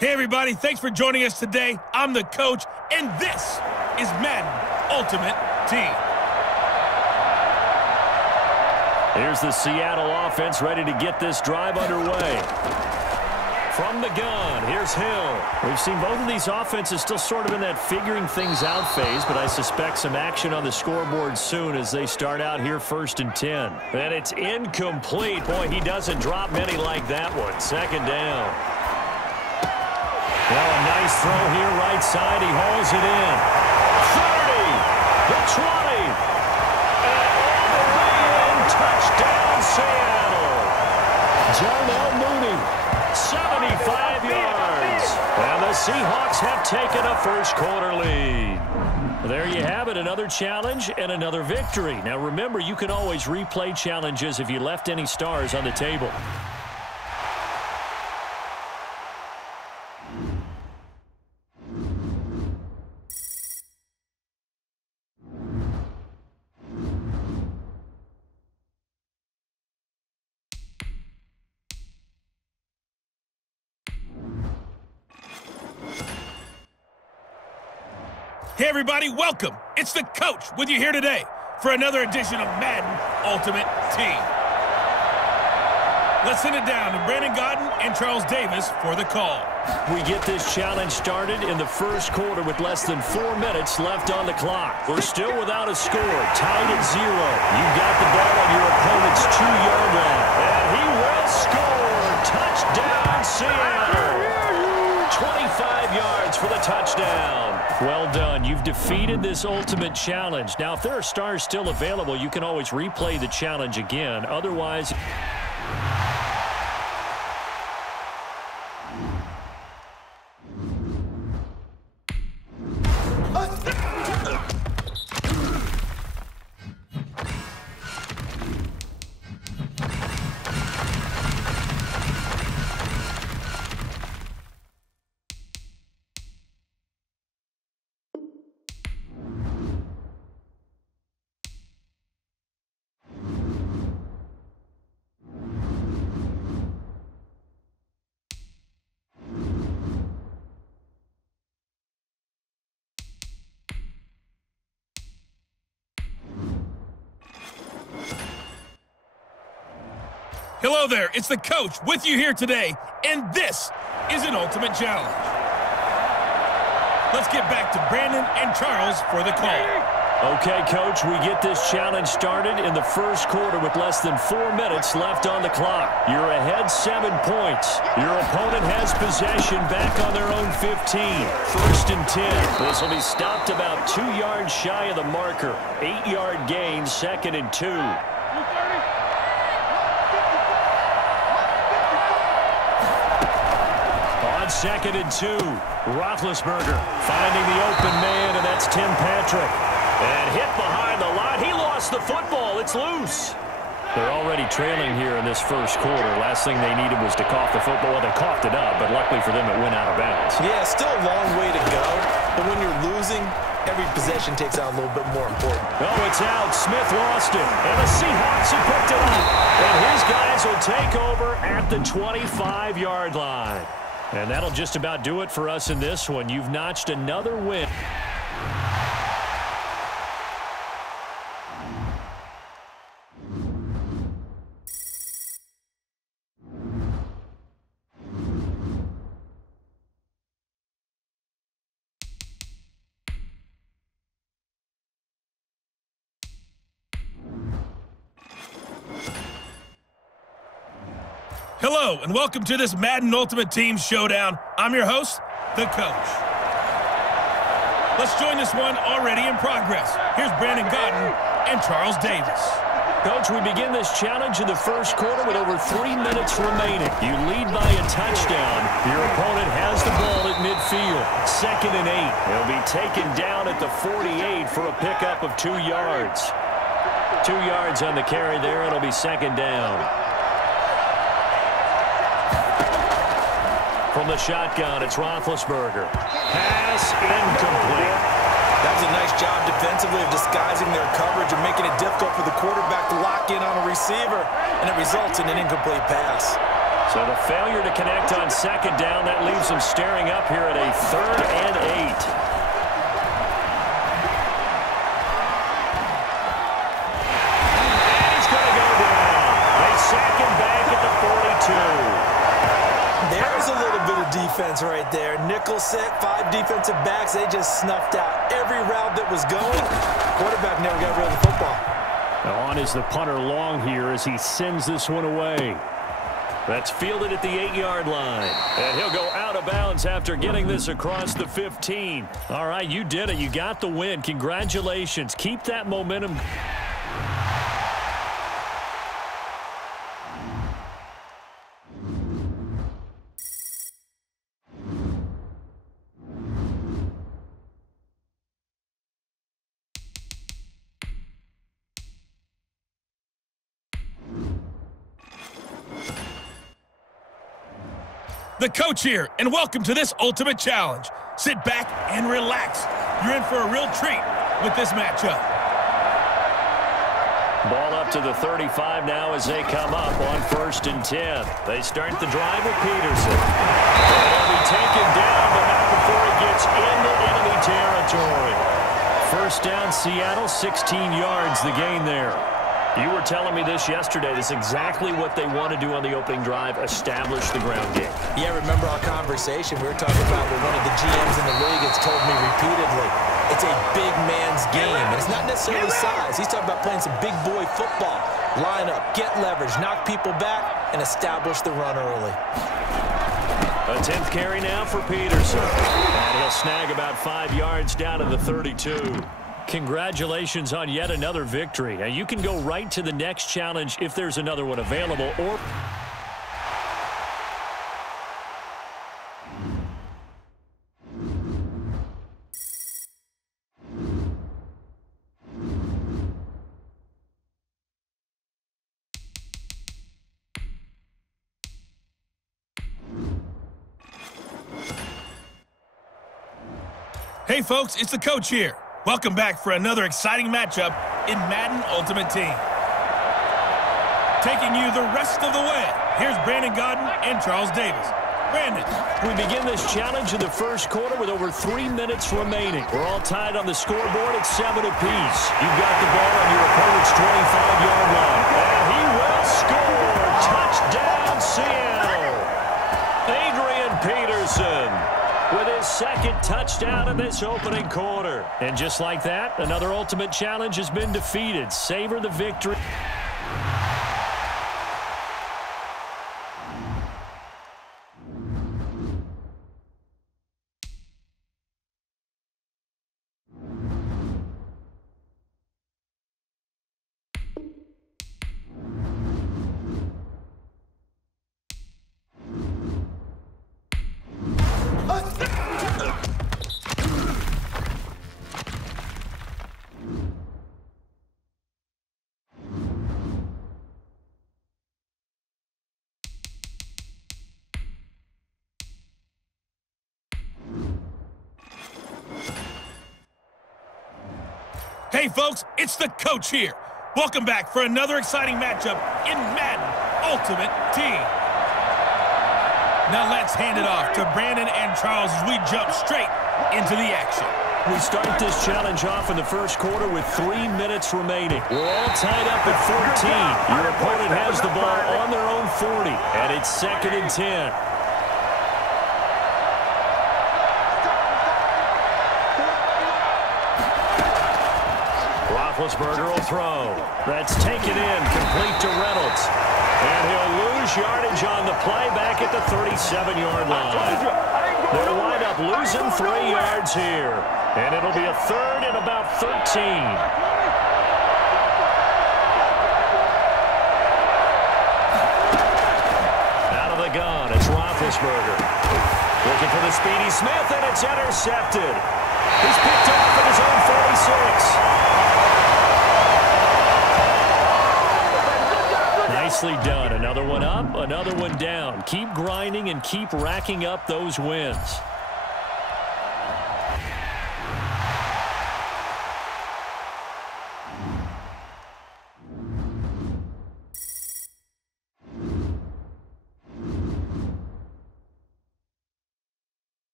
Hey everybody, thanks for joining us today. I'm the coach, and this is Madden Ultimate Team. Here's the Seattle offense ready to get this drive underway. From the gun, here's Hill. We've seen both of these offenses still sort of in that figuring things out phase, but I suspect some action on the scoreboard soon as they start out here 1st and 10. And it's incomplete. Boy, he doesn't drop many like that one. 2nd down. Well, a nice throw here right side. He hauls it in. 30, the 20, and all the way in. Touchdown, Seattle. Jarnell Mooney, 75 yards. And the Seahawks have taken a first-quarter lead. There you have it, another challenge and another victory. Now, remember, you can always replay challenges if you left any stars on the table. Hey everybody, welcome. It's the coach with you here today for another edition of Madden Ultimate Team. Let's send it down to Brandon Godden and Charles Davis for the call. We get this challenge started in the first quarter with less than 4 minutes left on the clock. We're still without a score, tied at 0. You've got the ball on your opponent's 2-yard line. And he will score. Touchdown, Seattle. 25 yards for the touchdown. Well done. You've defeated this ultimate challenge. Now, if there are stars still available, you can always replay the challenge again. Otherwise... Hello there, it's the coach with you here today, and this is an ultimate challenge. Let's get back to Brandon and Charles for the call. Okay, Coach, we get this challenge started in the first quarter with less than 4 minutes left on the clock. You're ahead 7 points. Your opponent has possession back on their own 15. 1st and 10. This will be stopped about 2 yards shy of the marker. 8-yard gain, 2nd and 2. On 2nd and 2, Roethlisberger finding the open man, and that's Tim Patrick. And hit behind the line. He lost the football. It's loose. They're already trailing here in this first quarter. Last thing they needed was to cough the football. Well, they coughed it up, but luckily for them, it went out of bounds. Yeah, still a long way to go. But when you're losing, every possession takes out a little bit more important. Oh, it's out. Smith lost it. And the Seahawks have picked it up. And his guys will take over at the 25-yard line. And that'll just about do it for us in this one. You've notched another win. Hello, and welcome to this Madden Ultimate Team Showdown. I'm your host, the coach. Let's join this one already in progress. Here's Brandon Godden and Charles Davis. Coach, we begin this challenge in the first quarter with over 3 minutes remaining. You lead by a touchdown. Your opponent has the ball at midfield. 2nd and 8. He'll be taken down at the 48 for a pickup of 2 yards. 2 yards on the carry there. It'll be 2nd down. From the shotgun, it's Roethlisberger. Pass incomplete. That was a nice job defensively of disguising their coverage and making it difficult for the quarterback to lock in on a receiver, and it results in an incomplete pass. So the failure to connect on second down, that leaves them staring up here at a 3rd and 8. And he's going to go down. They sack him back at the 42. There's a little bit of defense right there. Nickel set, 5 defensive backs. They just snuffed out every route that was going. Quarterback never got rid of the football. On is the punter long here as he sends this one away. That's fielded at the 8-yard line. And he'll go out of bounds after getting this across the 15. All right, you did it. You got the win. Congratulations. Keep that momentum. The coach here, and welcome to this Ultimate Challenge. Sit back and relax. You're in for a real treat with this matchup. Ball up to the 35 now as they come up on 1st and 10. They start the drive with Peterson. He'll be taken down, but not before he gets into enemy territory. 1st down, Seattle, 16 yards the gain there. You were telling me this yesterday. This is exactly what they want to do on the opening drive, establish the ground game. Yeah, remember our conversation we were talking about with one of the GMs in the league has told me repeatedly, it's a big man's game. And it's not necessarily size. He's talking about playing some big boy football. Line up, get leverage, knock people back, and establish the run early. A 10th carry now for Peterson. And he'll snag about 5 yards down to the 32. Congratulations on yet another victory. Now you can go right to the next challenge if there's another one available, or Hey folks, it's the coach here. Welcome back for another exciting matchup in Madden Ultimate Team. Taking you the rest of the way, here's Brandon Godden and Charles Davis. Brandon. We begin this challenge in the first quarter with over 3 minutes remaining. We're all tied on the scoreboard at 7 apiece. You've got the ball on your opponent's 25-yard line. And he will score. Touchdown, Seattle. Adrian Peterson with his 2nd touchdown in this opening quarter. And just like that, another Ultimate Challenge has been defeated. Savor the victory. Hey folks, it's the coach here. Welcome back for another exciting matchup in Madden Ultimate Team. Now let's hand it off to Brandon and Charles as we jump straight into the action. We start this challenge off in the first quarter with 3 minutes remaining. We're all tied up at 14. Your opponent has the ball on their own 40, and it's 2nd and 10. Roethlisberger will throw. That's taken in, complete to Reynolds. And he'll lose yardage on the play back at the 37-yard line. They'll wind up losing 3 yards here. And it'll be a 3rd and about 13. Out of the gun, it's Roethlisberger. Looking for the speedy Smith, and it's intercepted. He's picked off at his own 46. Nicely done. Another one up, another one down. Keep grinding and keep racking up those wins.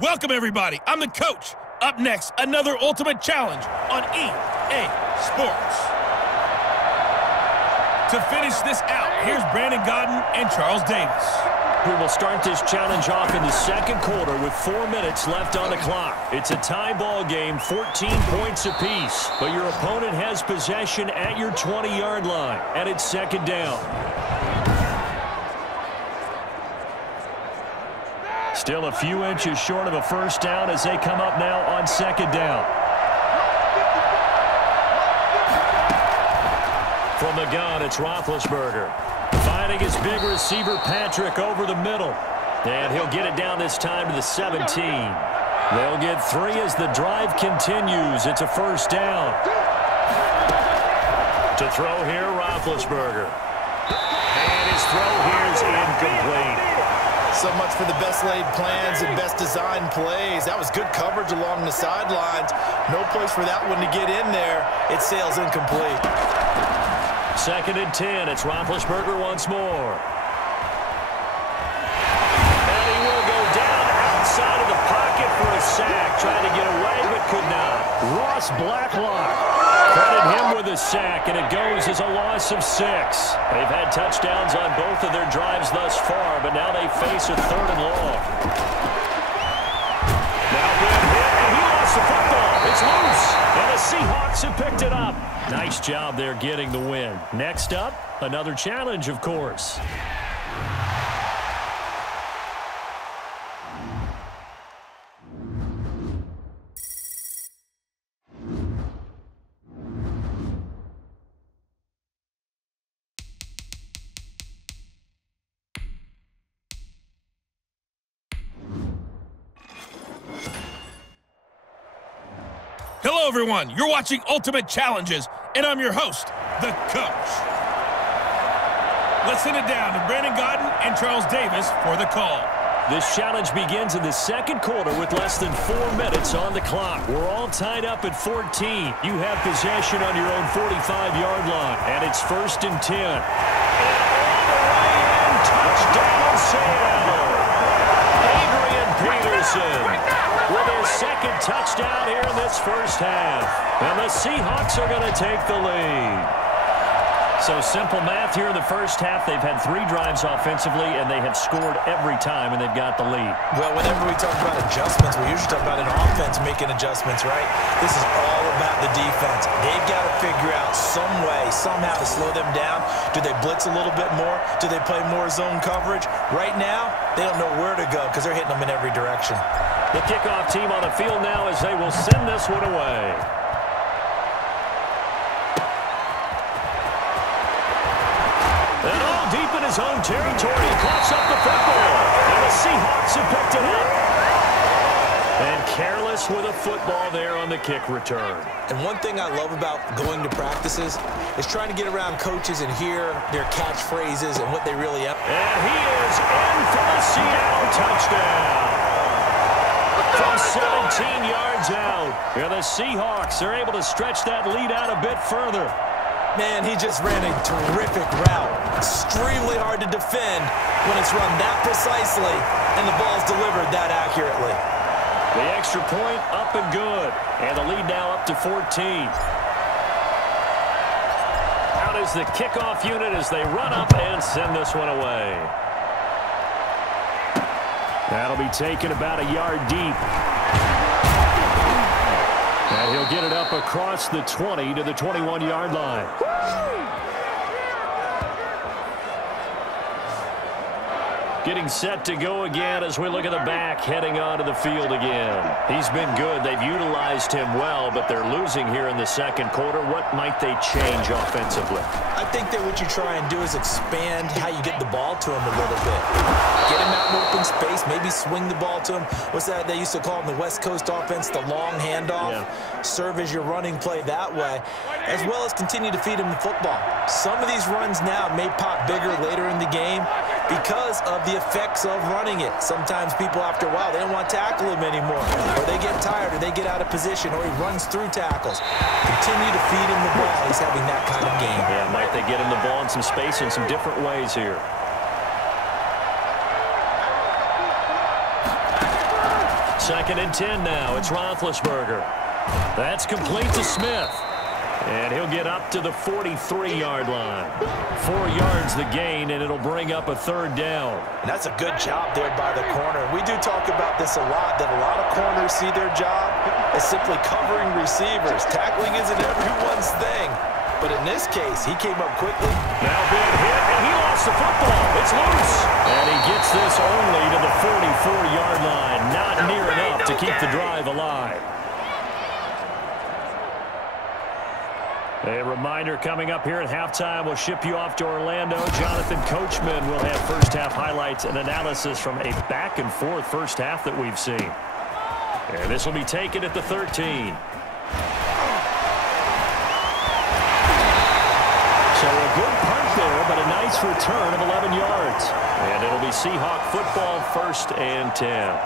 Welcome, everybody. I'm the coach. Up next, another Ultimate Challenge on EA Sports. To finish this out, here's Brandon Gaudin and Charles Davis. We will start this challenge off in the second quarter with 4 minutes left on the clock. It's a tie ball game, 14 points apiece. But your opponent has possession at your 20-yard line, and it's second down. Still a few inches short of a first down as they come up now on second down. From the gun, it's Roethlisberger. Finding his big receiver, Patrick, over the middle. And he'll get it down this time to the 17. They'll get 3 as the drive continues. It's a first down. To throw here, Roethlisberger. And his throw here is incomplete. So much for the best laid plans and best designed plays. That was good coverage along the sidelines. No place for that one to get in there. It sails incomplete. Second and 10. It's Roethlisberger once more. And he will go down outside of the pocket for a sack. Trying to get away, but could not. Ross Blacklock. Credit him with a sack, and it goes as a loss of 6. They've had touchdowns on both of their drives thus far, but now they face a third and long. Now being hit, and he lost the football. It's loose, and the Seahawks have picked it up. Nice job there getting the win. Next up, another challenge, of course. Hello, everyone. You're watching Ultimate Challenges, and I'm your host, the coach. Let's send it down to Brandon Gaudin and Charles Davis for the call. This challenge begins in the second quarter with less than 4 minutes on the clock. We're all tied up at 14. You have possession on your own 45-yard line, and it's first and 10. And all the way in, touchdown, Seattle. Adrian Peterson with his second touchdown here in this first half. And the Seahawks are going to take the lead. So simple math here in the first half. They've had 3 drives offensively, and they have scored every time, and they've got the lead. Well, whenever we talk about adjustments, we usually talk about an offense making adjustments, right? This is all about the defense. They've got to figure out some way, somehow to slow them down. Do they blitz a little bit more? Do they play more zone coverage? Right now, they don't know where to go because they're hitting them in every direction. The kickoff team on the field now as they will send this one away. And all deep in his own territory, he coughs up the football. And the Seahawks have picked it up. And careless with a football there on the kick return. And one thing I love about going to practices is trying to get around coaches and hear their catchphrases and what they really have. And he is in for the Seattle touchdown. From 17 yards out. And the Seahawks are able to stretch that lead out a bit further. Man, he just ran a terrific route. Extremely hard to defend when it's run that precisely and the ball's delivered that accurately. The extra point up and good. And the lead now up to 14. Out is the kickoff unit as they run up and send this one away. That'll be taken about a yard deep. And he'll get it up across the 20 to the 21-yard line. Getting set to go again as we look at the back heading onto the field again. He's been good. They've utilized him well, but they're losing here in the second quarter. What might they change offensively? I think that what you try and do is expand how you get the ball to him a little bit. Get him out in open space, maybe swing the ball to him. What's that they used to call in the West Coast offense, the long handoff? Yeah. Serve as your running play that way, as well as continue to feed him the football. Some of these runs now may pop bigger later in the game because of the effects of running it. Sometimes people, after a while, they don't want to tackle him anymore, or they get tired, or they get out of position, or he runs through tackles. Continue to feed him the ball. He's having that kind of game. Yeah, might they get him the ball in some space in some different ways here. 2nd and 10 now. It's Roethlisberger. That's complete to Smith. And he'll get up to the 43-yard line. 4 yards the gain, and it'll bring up a 3rd down. And that's a good job there by the corner. We do talk about this a lot, that a lot of corners see their job as simply covering receivers. Tackling isn't everyone's thing. But in this case, he came up quickly. Now being hit, and he lost the football. It's loose. And he gets this only to the 44-yard line. Not near enough to keep the drive alive. A reminder coming up here at halftime. We'll ship you off to Orlando. Jonathan Coachman will have first-half highlights and analysis from a back-and-forth first half that we've seen. And this will be taken at the 13. So a good punt there, but a nice return of 11 yards. And it'll be Seahawk football, 1st and 10.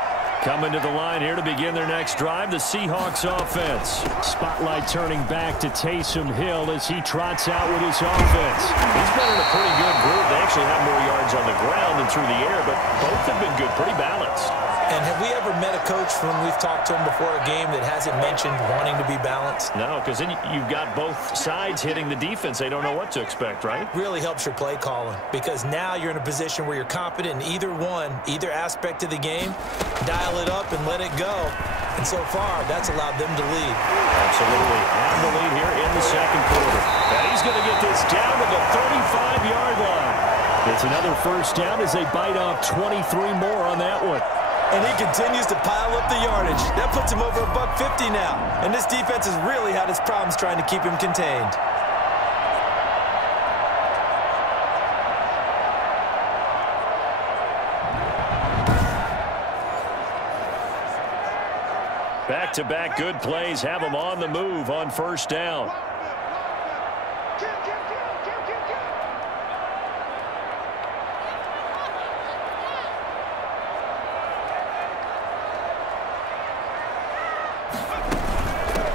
Coming to the line here to begin their next drive, the Seahawks offense. Spotlight turning back to Taysom Hill as he trots out with his offense. He's been in a pretty good group. They actually have more yards on the ground than through the air, but both have been good, pretty balanced. And have we ever met a coach when we've talked to him before a game that hasn't mentioned wanting to be balanced? No, because then you've got both sides hitting the defense. They don't know what to expect, right? Really helps your play calling, because now you're in a position where you're confident in either aspect of the game. Dial it up and let it go. And so far, that's allowed them to lead. Absolutely. Have the lead here in the 2nd quarter. And he's going to get this down to the 35-yard line. It's another first down as they bite off 23 more on that one. And he continues to pile up the yardage. That puts him over $150 now. And this defense has really had its problems trying to keep him contained. Back-to-back good plays have them on the move on first down.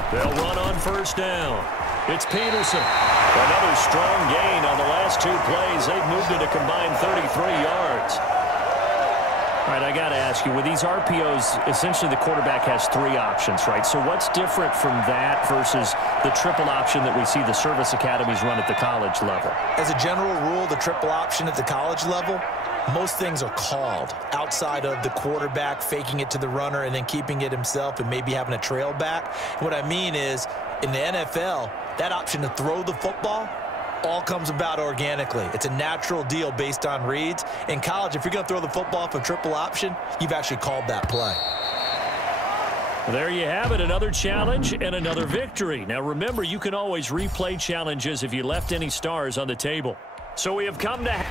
They'll run on first down. It's Peterson. Another strong gain on the last 2 plays. They've moved it a combined 33 yards. All right, I got to ask you, with these RPOs, essentially the quarterback has 3 options, right? So what's different from that versus the triple option that we see the service academies run at the college level? As a general rule, the triple option at the college level, most things are called outside of the quarterback faking it to the runner and then keeping it himself and maybe having a trail back. What I mean is, in the NFL, that option to throw the football all comes about organically. It's a natural deal based on reads. In college, if you're going to throw the football for triple option, you've actually called that play. There you have it, another challenge and another victory. Now remember, you can always replay challenges if you left any stars on the table. So we have come to...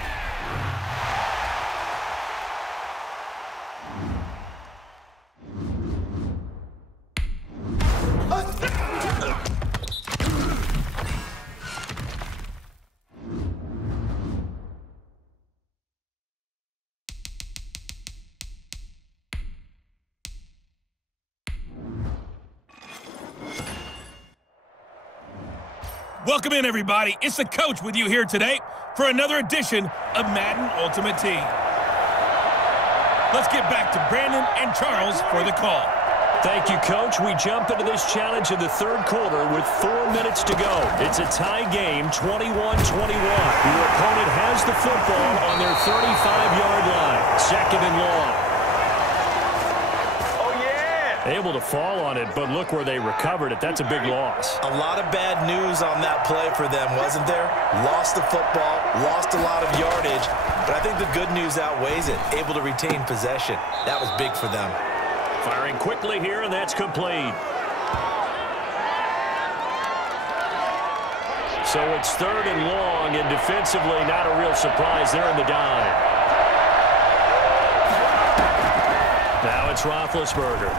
Welcome in, everybody. It's the coach with you here today for another edition of Madden Ultimate Team. Let's get back to Brandon and Charles for the call. Thank you, Coach. We jump into this challenge in the 3rd quarter with 4 minutes to go. It's a tie game, 21-21. Your opponent has the football on their 35-yard line. 2nd and long. Able to fall on it, but look where they recovered it. That's a big loss. A lot of bad news on that play for them, wasn't there? Lost the football, lost a lot of yardage, but I think the good news outweighs it. Able to retain possession. That was big for them. Firing quickly here, and that's complete. So it's 3rd and long, and defensively not a real surprise there in the dime. Now it's Roethlisberger.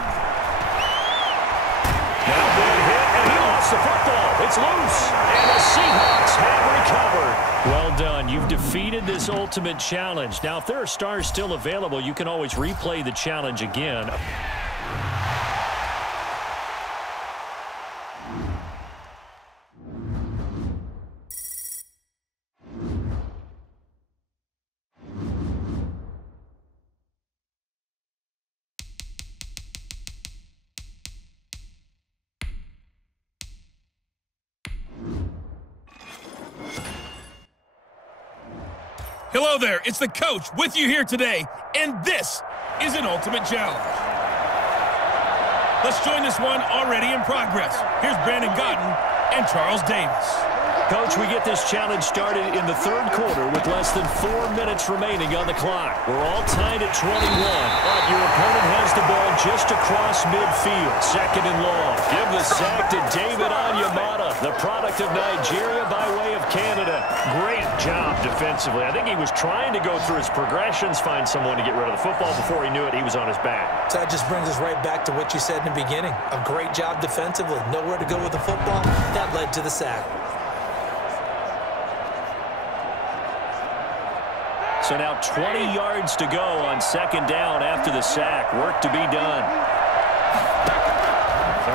Now being hit, and he lost the football. It's loose, and the Seahawks have recovered. Well done. You've defeated this ultimate challenge. Now, if there are stars still available, you can always replay the challenge again. Hello there, it's the coach with you here today, and this is an Ultimate Challenge. Let's join this one already in progress. Here's Brandon Godden and Charles Davis. Coach, we get this challenge started in the third quarter with less than 4 minutes remaining on the clock. We're all tied at 21, but your opponent has the ball just across midfield, second and long. Give the sack to David Onyemata, the product of Nigeria by way of Canada. Great job defensively. I think he was trying to go through his progressions, find someone to get rid of the football. Before he knew it, he was on his back. So that just brings us right back to what you said in the beginning. A great job defensively. Nowhere to go with the football. That led to the sack. So now 20 yards to go on second down after the sack. Work to be done.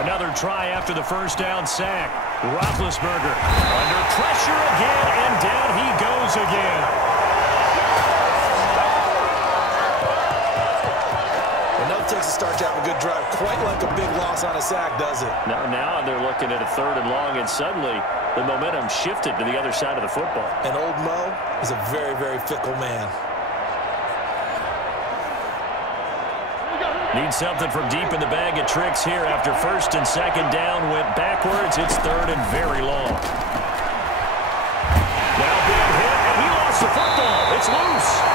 Another try after the first down sack. Roethlisberger under pressure again, and down he goes again. Enough takes to start to have a good drive. Quite like a big loss on a sack, does it? Now they're looking at a third and long, and suddenly the momentum shifted to the other side of the football. And old Mo is a very, very fickle man. Need something from deep in the bag of tricks here after first and second down went backwards. It's third and very long. Now big hit, and he lost the football. It's loose.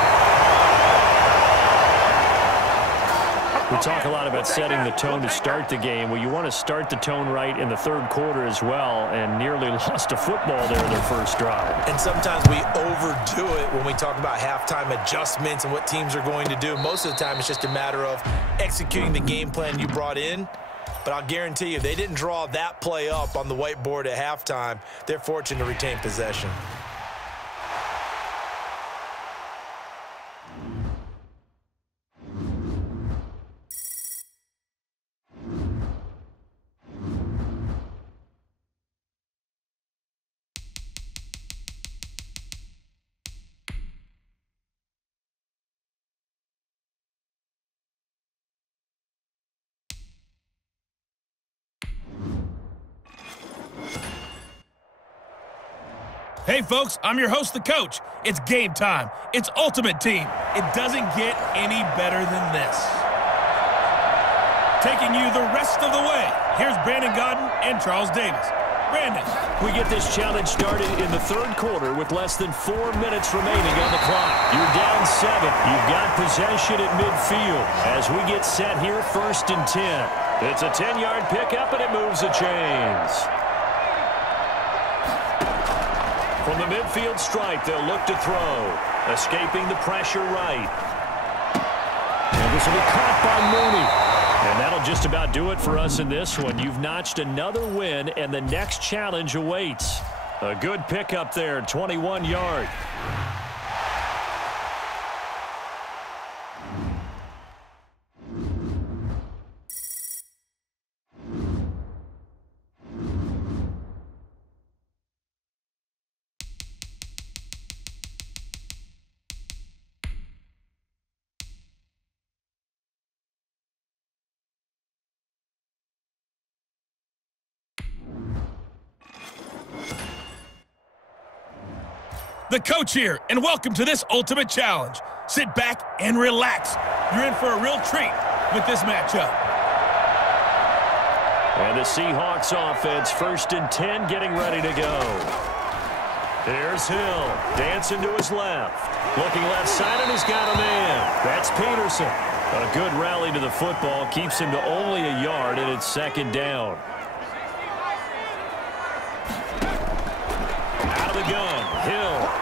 We talk a lot about setting the tone to start the game. Well, you want to start the tone right in the third quarter as well, and nearly lost a football there in their first drive. And sometimes we overdo it when we talk about halftime adjustments and what teams are going to do. Most of the time, it's just a matter of executing the game plan you brought in. But I'll guarantee you, they didn't draw that play up on the whiteboard at halftime. They're fortunate to retain possession. Hey, folks, I'm your host, the coach. It's game time. It's Ultimate Team. It doesn't get any better than this. Taking you the rest of the way, here's Brandon Godden and Charles Davis. Brandon. We get this challenge started in the third quarter with less than 4 minutes remaining on the clock. You're down 7. You've got possession at midfield. As we get set here, first and 10. It's a 10-yard pickup, and it moves the chains. From the midfield stripe, they'll look to throw. Escaping the pressure right. And this will be caught by Mooney. And that'll just about do it for us in this one. You've notched another win, and the next challenge awaits. A good pickup there, 21 yards. The coach here, and welcome to this Ultimate Challenge. Sit back and relax. You're in for a real treat with this matchup. And the Seahawks offense, first and 10, getting ready to go. There's Hill, dancing to his left. Looking left side, and he's got a man. That's Peterson. A good rally to the football, keeps him to only a yard, and it's second down. Out of the gun, Hill.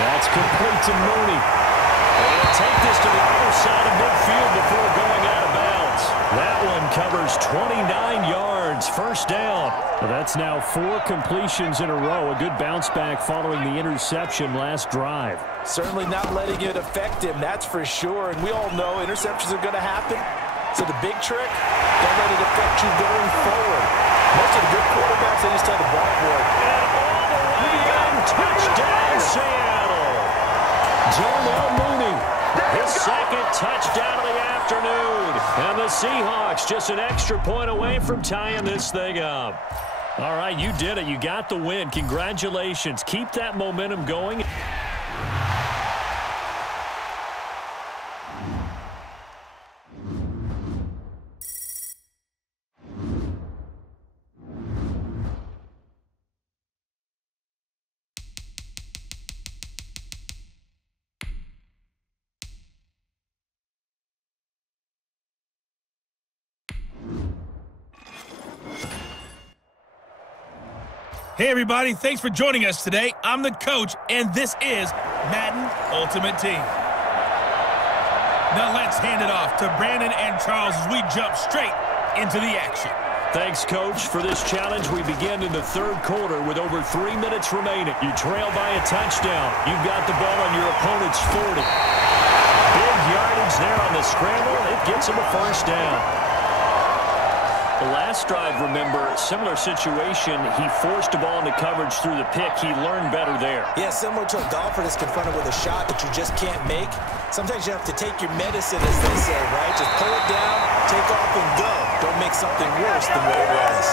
That's complete to Mooney. And he'll take this to the other side of midfield before going out of bounds. That one covers 29 yards, first down. Well, that's now 4 completions in a row. A good bounce back following the interception last drive. Certainly not letting it affect him, that's for sure. And we all know interceptions are going to happen. So the big trick, don't let it affect you going forward. Most of the good quarterbacks, they just tell the ball boy. And all the way in, touchdown, Seattle. Darnell Mooney, his second touchdown of the afternoon. And the Seahawks just an extra point away from tying this thing up. All right, you did it. You got the win. Congratulations. Keep that momentum going. Hey everybody, thanks for joining us today. I'm the coach, and this is Madden Ultimate Team. Now let's hand it off to Brandon and Charles as we jump straight into the action. Thanks, Coach. For this challenge, we begin in the third quarter with over 3 minutes remaining. You trail by a touchdown. You've got the ball on your opponent's 40. Big yardage there on the scramble. It gets him a first down. The last drive, remember, similar situation. He forced the ball into coverage through the pick. He learned better there. Yeah, similar to a golfer that's confronted with a shot that you just can't make. Sometimes you have to take your medicine, as they say, right? Just pull it down, take off, and go. Don't make something worse than what it was.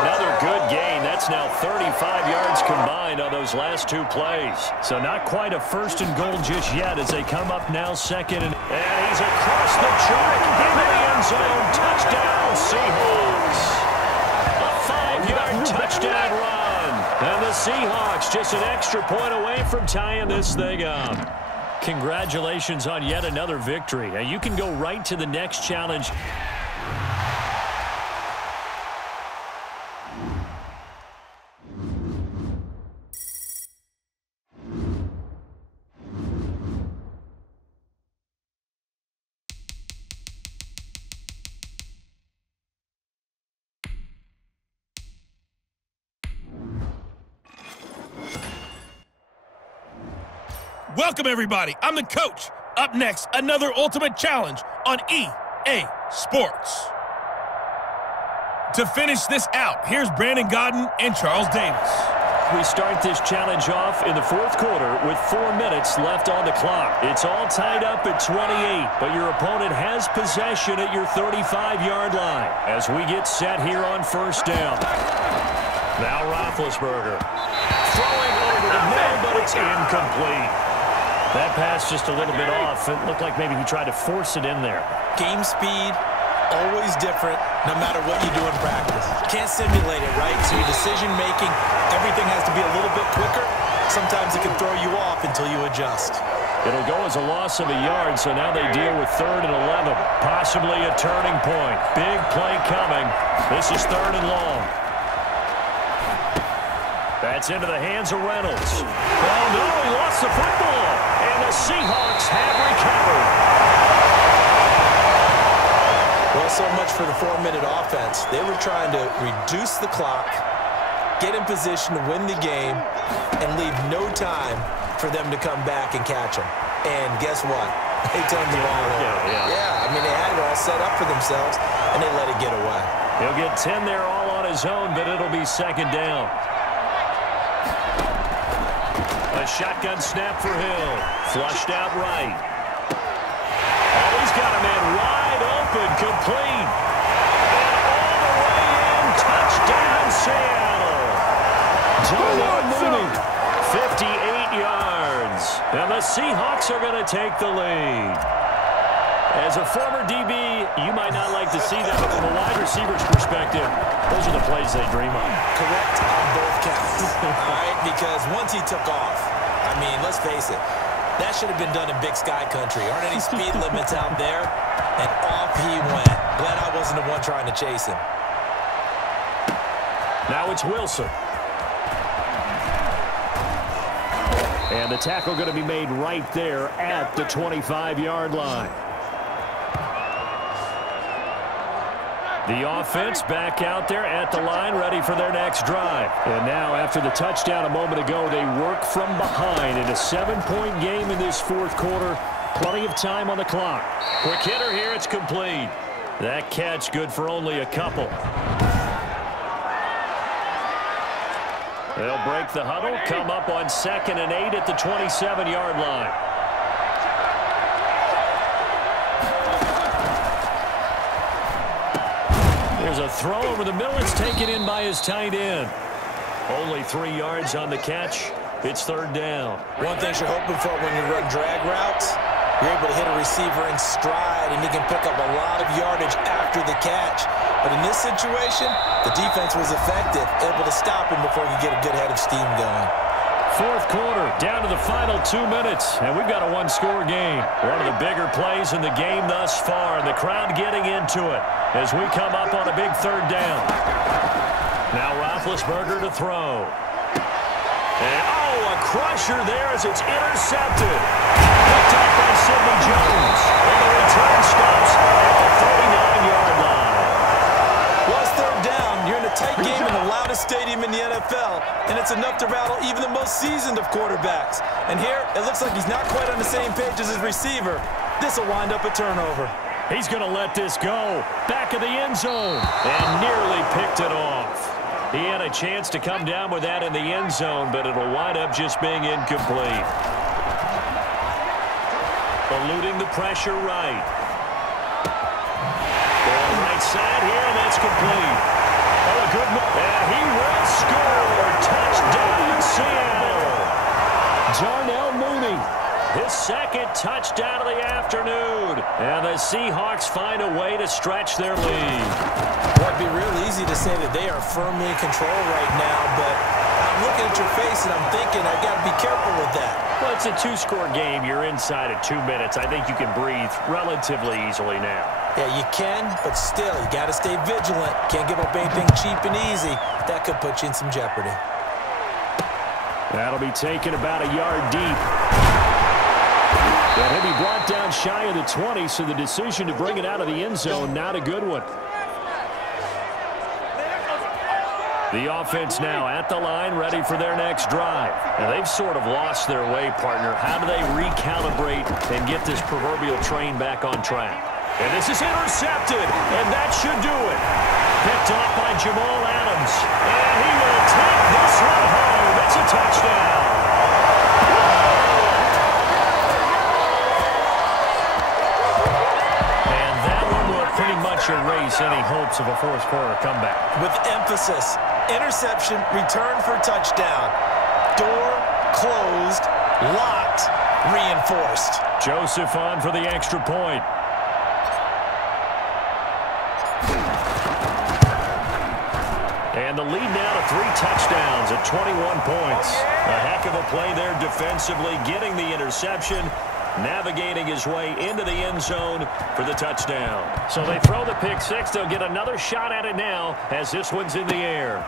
Another good gain. That's now 35 yards combined on those last two plays. So not quite a first and goal just yet as they come up now second. And he's across the track into the end zone. Touchdown, Seahawks. A 5-yard touchdown run. And the Seahawks just an extra point away from tying this thing up. Congratulations on yet another victory. Now you can go right to the next challenge. Welcome, everybody. I'm the coach. Up next, another Ultimate Challenge on EA Sports. To finish this out, here's Brandon Godden and Charles Davis. We start this challenge off in the fourth quarter with 4 minutes left on the clock. It's all tied up at 28, but your opponent has possession at your 35-yard line as we get set here on first down. Now Roethlisberger throwing over the middle, but it's incomplete. That pass just a little bit off. It looked like maybe he tried to force it in there. Game speed, always different, no matter what you do in practice. Can't simulate it, right? So your decision-making, everything has to be a little bit quicker. Sometimes it can throw you off until you adjust. It'll go as a loss of a yard, so now they deal with 3rd and 11. Possibly a turning point. Big play coming. This is 3rd and long. That's into the hands of Reynolds. Oh, no, he lost the football. And the Seahawks have recovered. Well, so much for the 4-minute offense. They were trying to reduce the clock, get in position to win the game, and leave no time for them to come back and catch them. And guess what? They turned the ball over. Yeah, I mean, they had it all set up for themselves, and they let it get away. He'll get 10 there all on his own, but it'll be second down. A shotgun snap for Hill. Flushed out right. Oh, he's got a man wide open, complete. And all the way in, touchdown Seattle. Darnell Mooney, 58 yards. And the Seahawks are going to take the lead. As a former DB, you might not like to see that, but from a wide receiver's perspective, those are the plays they dream of. Correct on both counts. All right, because once he took off, I mean, let's face it, that should have been done in Big Sky country. Aren't any speed limits out there? And off he went. Glad I wasn't the one trying to chase him. Now it's Wilson. And the tackle going to be made right there at the 25-yard line. The offense back out there at the line, ready for their next drive. And now, after the touchdown a moment ago, they work from behind in a 7-point game in this fourth quarter. Plenty of time on the clock. Quick hitter here, it's complete. That catch good for only a couple. They'll break the huddle, come up on 2nd and 8 at the 27-yard line. There's a throw over the middle. It's taken in by his tight end. Only 3 yards on the catch. It's third down. One thing you're hoping for when you run drag routes, you're able to hit a receiver in stride, and he can pick up a lot of yardage after the catch. But in this situation, the defense was effective, able to stop him before he could get a good head of steam going. Fourth quarter, down to the final 2 minutes, and we've got a one-score game. One of the bigger plays in the game thus far, and the crowd getting into it as we come up on a big third down. Now Roethlisberger to throw. And, a crusher there as it's intercepted. Picked up by Sidney Jones. And the return stops at the 39-yard line. Well, it's third down. You're in a tight game in the loudest stadium in the NFL, and it's enough to rattle even the most seasoned of quarterbacks. And here, it looks like he's not quite on the same page as his receiver. This will wind up a turnover. He's going to let this go. Back of the end zone. And nearly picked it off. He had a chance to come down with that in the end zone, but it'll wind up just being incomplete. Eluding the pressure right. Going right side here, and that's complete. Oh, a good move. And he will score. Touchdown, Seattle. Darnell Mooney. His second touchdown of the afternoon. And the Seahawks find a way to stretch their lead. Well, it'd be real easy to say that they are firmly in control right now, but I'm looking at your face and I'm thinking I've got to be careful with that. Well, it's a two-score game. You're inside of 2 minutes. I think you can breathe relatively easily now. Yeah, you can, but still, you got to stay vigilant. Can't give up anything cheap and easy. That could put you in some jeopardy. That'll be taken about a yard deep. And he'll be brought down shy of the 20, so the decision to bring it out of the end zone, not a good one. The offense now at the line, ready for their next drive. And they've sort of lost their way, partner. How do they recalibrate and get this proverbial train back on track? And this is intercepted, and that should do it. Picked off by Jamal Adams. And he will take this one home. It's a touchdown. And that one will pretty much erase any hopes of a fourth quarter comeback. With emphasis. Interception, return for touchdown. Door closed, locked, reinforced. Joseph on for the extra point. And the lead now to 3 touchdowns at 21 points. A heck of a play there defensively, getting the interception, navigating his way into the end zone for the touchdown. So they throw the pick six. They'll get another shot at it now as this one's in the air.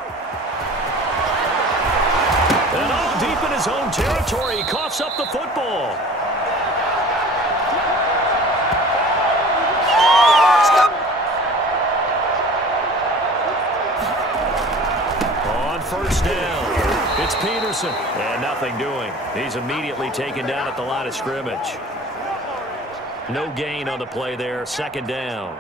And all deep in his own territory, he coughs up the football. On first down, it's Peterson. And nothing doing. He's immediately taken down at the line of scrimmage. No gain on the play there. Second down.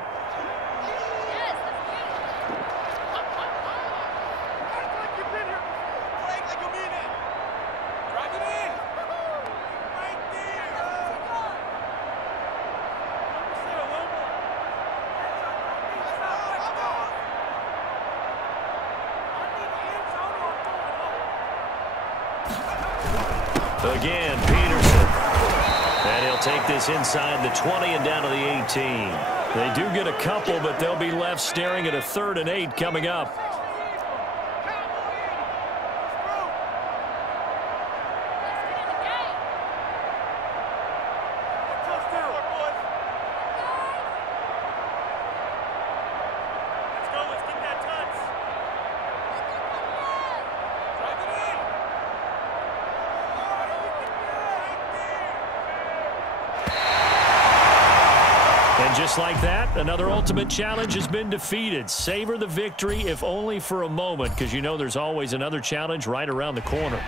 Again, Peterson. And he'll take this inside the 20 and down to the 18. They do get a couple, but they'll be left staring at a 3rd and 8 coming up. Just like that, another ultimate challenge has been defeated. Savor the victory, if only for a moment, because you know there's always another challenge right around the corner.